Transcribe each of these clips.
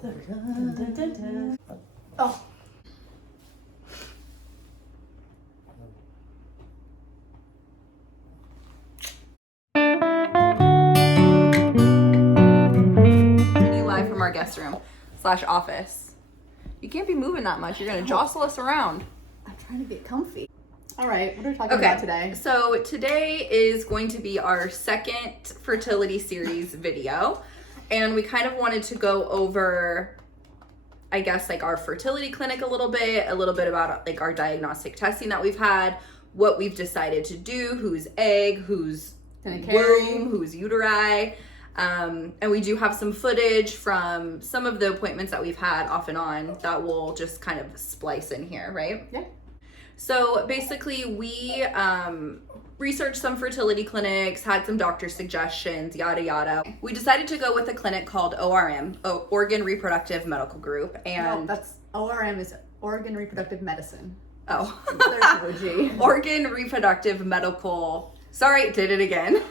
Oh. Live from our guest room / office. You can't be moving that much. You're gonna jostle us around. I'm trying to get comfy. All right, what are we talking about today? So today is going to be our second fertility series video. And we kind of wanted to go over, I guess, like our fertility clinic a little bit about like our diagnostic testing that we've had, what we've decided to do, whose egg, whose womb, whose uteri. And we do have some footage from some of the appointments that we've had off and on that we'll just kind of splice in here, right? Yeah. So basically we researched some fertility clinics, had some doctor suggestions, yada yada. We decided to go with a clinic called ORM, Oregon Reproductive Medical Group. And no, that's ORM is Oregon Reproductive Medicine. Oh. There's no G. Oregon Reproductive Medical. Sorry, did it again.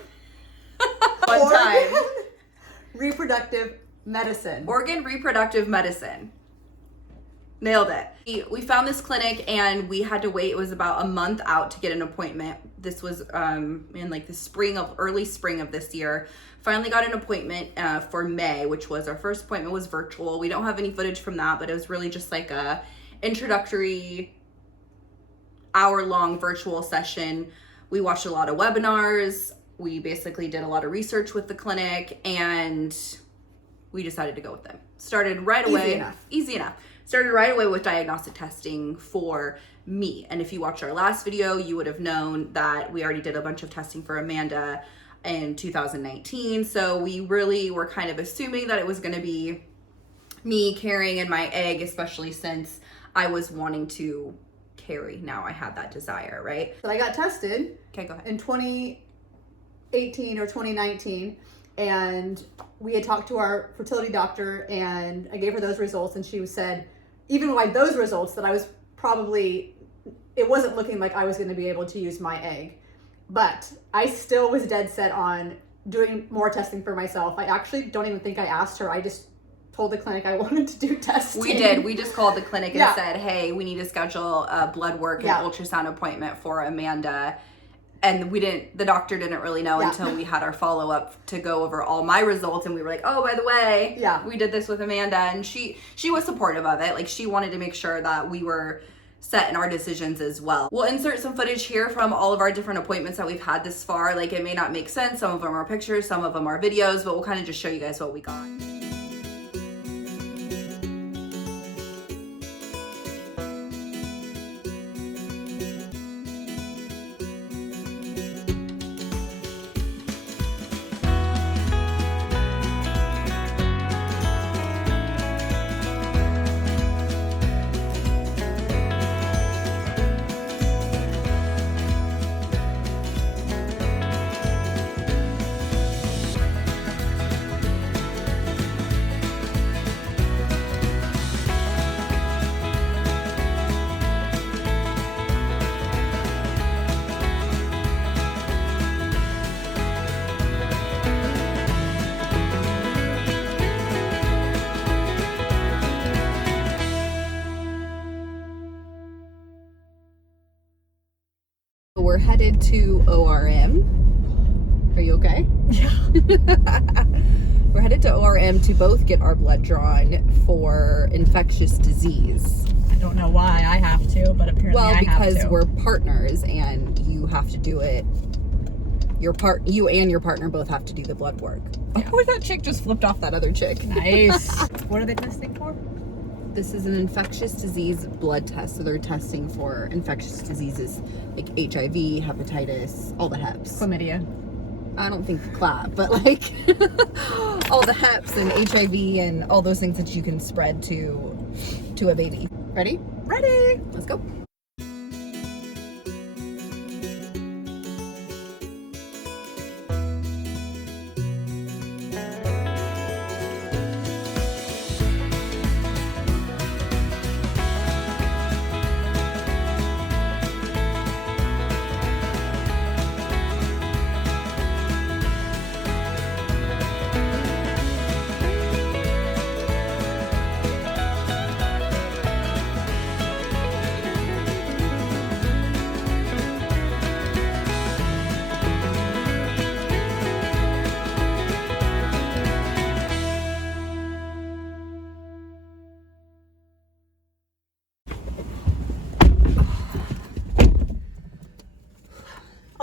One time. Reproductive Medicine. Oregon Reproductive Medicine. Nailed it. We found this clinic and we had to wait. It was about a month out to get an appointment. This was in like the early spring of this year. Finally got an appointment for May, which was our first appointment was virtual. We don't have any footage from that, but it was really just like a introductory hour-long virtual session. We watched a lot of webinars. We basically did a lot of research with the clinic and we decided to go with them. Started right away. Easy enough. Started right away with diagnostic testing for me. And if you watched our last video, you would have known that we already did a bunch of testing for Amanda in 2019. So we really were kind of assuming that it was going to be me carrying in my egg, especially since I was wanting to carry. Now I had that desire, right? But I got tested. Okay, go ahead. In 2018 or 2019. And we had talked to our fertility doctor and I gave her those results and she said, even by those results, that I was it wasn't looking like I was going to be able to use my egg. But I still was dead set on doing more testing for myself. I actually don't even think I asked her. I just told the clinic I wanted to do testing. We did. We just called the clinic and said, hey, we need to schedule a blood work and ultrasound appointment for Amanda. And the doctor didn't really know until we had our follow-up to go over all my results. And we were like, oh, by the way, we did this with Amanda. And she was supportive of it. Like, she wanted to make sure that we were set in our decisions as well. We'll insert some footage here from all of our different appointments that we've had this far. Like, it may not make sense. Some of them are pictures, some of them are videos, but we'll kind of just show you guys what we got. We're headed to ORM. Are you okay? Yeah. We're headed to ORM to both get our blood drawn for infectious disease. I don't know why I have to, but apparently I have to. Well, because we're partners and you have to do it. You and your partner both have to do the blood work. Yeah. Oh, that chick just flipped off that other chick. Nice. What are they testing for? This is an infectious disease blood test. So they're testing for infectious diseases like HIV, hepatitis, all the heps. Chlamydia. I don't think clap, but like all the heps and HIV and all those things that you can spread to a baby. Ready? Ready. Let's go.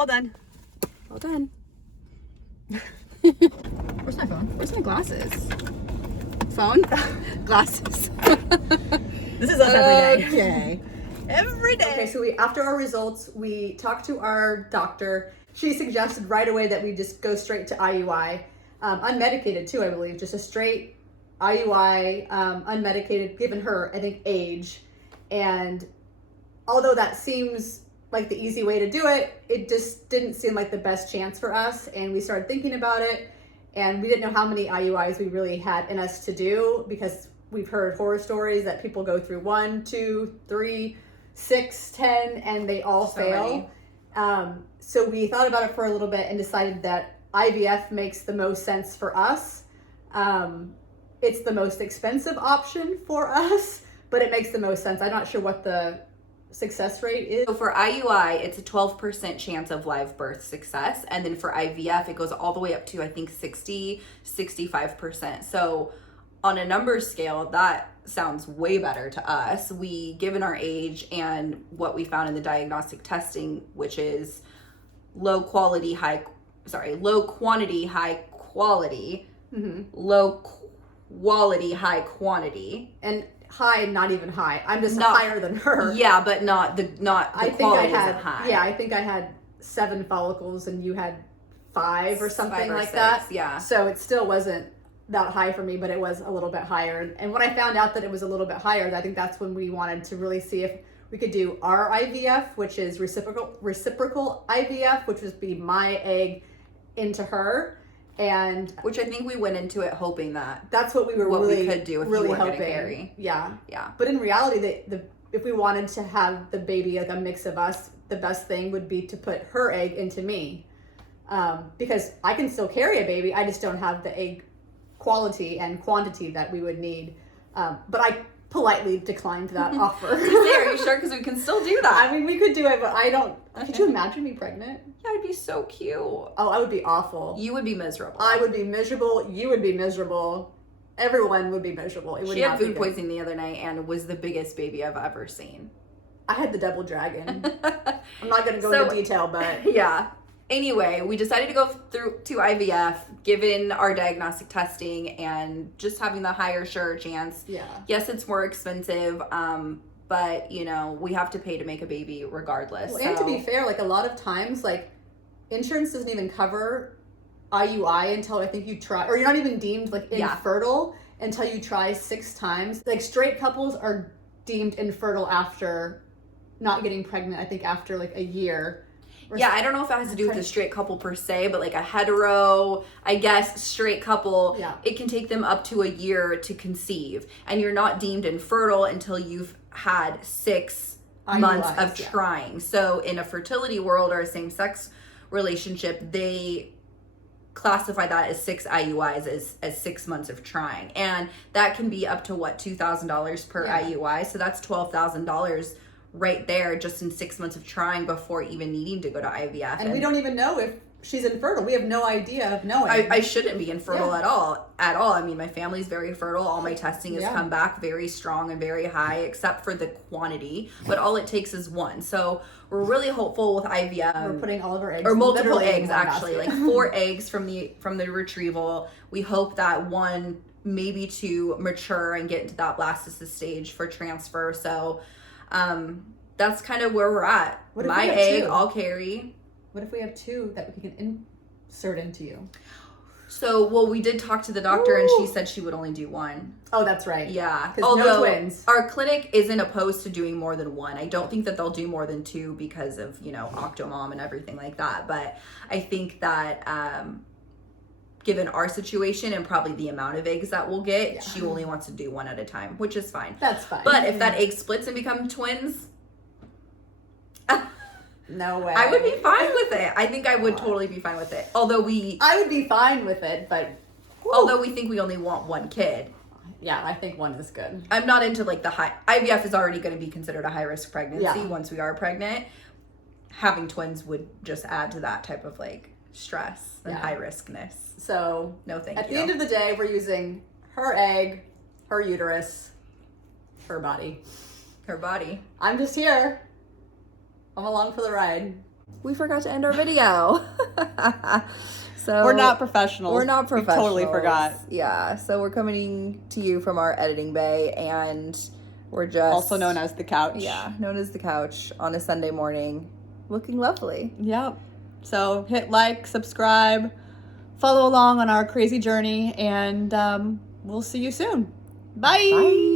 All done. All done. Where's my phone? Where's my glasses? Phone? Glasses. This is us every day. Okay. Every day. Okay, so after our results, we talked to our doctor. She suggested right away that we just go straight to IUI. Unmedicated too, I believe. Just a straight IUI, unmedicated, given her, I think, age. And although that seems like the easy way to do it, it just didn't seem like the best chance for us. And we started thinking about it, and we didn't know how many IUIs we really had in us to do, because we've heard horror stories that people go through 1, 2, 3, 6, 10, and they all fail. So we thought about it for a little bit and decided that IVF makes the most sense for us. It's the most expensive option for us, but it makes the most sense. I'm not sure what the success rate is. So for IUI, it's a 12% chance of live birth success. And then for IVF, it goes all the way up to, I think, 65%. So on a numbers scale, that sounds way better to us. Given our age and what we found in the diagnostic testing, which is low quantity, high quality, low quality, high quantity. And high, not even high. I'm just higher than her. Yeah, but not the quality isn't high. Yeah, I think I had 7 follicles and you had 5 or something 5 or like 6, that. Yeah. So it still wasn't that high for me, but it was a little bit higher. And when I found out that it was a little bit higher, I think that's when we wanted to really see if we could do our IVF, which is reciprocal IVF, which would be my egg into her. And which I think we went into it hoping that that's what we were we could do if really you weren't hoping. Gonna carry. Yeah. Yeah. But in reality, if we wanted to have the baby like a mix of us, the best thing would be to put her egg into me, because I can still carry a baby. I just don't have the egg quality and quantity that we would need. But I politely declined that offer. Are you sure? Because we can still do that. I mean, we could do it, but I don't. Okay. Could you imagine me pregnant? Yeah, it'd be so cute. Oh, I would be awful. You would be miserable. I would be miserable. You would be miserable. Everyone would be miserable. She had food poisoning the other night and was the biggest baby I've ever seen. I had the double dragon. I'm not going to go into detail, but yeah. Anyway, we decided to go through to IVF, given our diagnostic testing and just having the higher sure chance. Yeah. Yes, it's more expensive, but we have to pay to make a baby regardless. Well, and to be fair, like a lot of times, like insurance doesn't even cover IUI until I think you try, or you're not even deemed like infertile until you try 6 times. Like straight couples are deemed infertile after not getting pregnant, I think after like a year. Yeah, I don't know if it has to do with a straight couple per se, but like a hetero, I guess, straight couple, it can take them up to a year to conceive. And you're not deemed infertile until you've had 6 months of trying. So in a fertility world or a same-sex relationship, they classify that as 6 IUIs as 6 months of trying. And that can be up to, $2,000 per IUI. So that's $12,000 right there just in 6 months of trying before even needing to go to IVF. And we don't even know if she's infertile. We have no idea of knowing. I shouldn't be infertile at all. I mean, my family's very fertile. All my testing has come back very strong and very high, except for the quantity. But all it takes is 1. So we're really hopeful with IVF. We're putting all of our eggs, or multiple eggs actually, like 4 eggs from the retrieval. We hope that 1, maybe 2 mature and get into that blastocyst stage for transfer. So that's kind of where we're at. My egg, 2? I'll carry. What if we have 2 that we can insert into you? So, we did talk to the doctor and she said she would only do 1. Oh, that's right. Yeah. Although no twins. Our clinic isn't opposed to doing more than 1. I don't think that they'll do more than 2 because of, Octomom and everything like that. But I think that given our situation and probably the amount of eggs that we'll get, she only wants to do 1 at a time, which is fine. That's fine. But if that egg splits and become twins, no way. I would be fine with it. I think I would totally be fine with it. I would be fine with it, but although we think we only want 1 kid. Yeah, I think 1 is good. I'm not into like the IVF is already going to be considered a high risk pregnancy once we are pregnant. Having twins would just add to that type of like stress and high riskness. So no thank you. At the end of the day, we're using her egg, her uterus, her body. Her body. I'm just here. I'm along for the ride. We forgot to end our video. So we're not professionals. We're not professionals. We totally forgot. Yeah. So we're coming to you from our editing bay, and we're just also known as the couch. Yeah, known as the couch on a Sunday morning, looking lovely. Yep. So hit like, subscribe, follow along on our crazy journey, and we'll see you soon. Bye. Bye.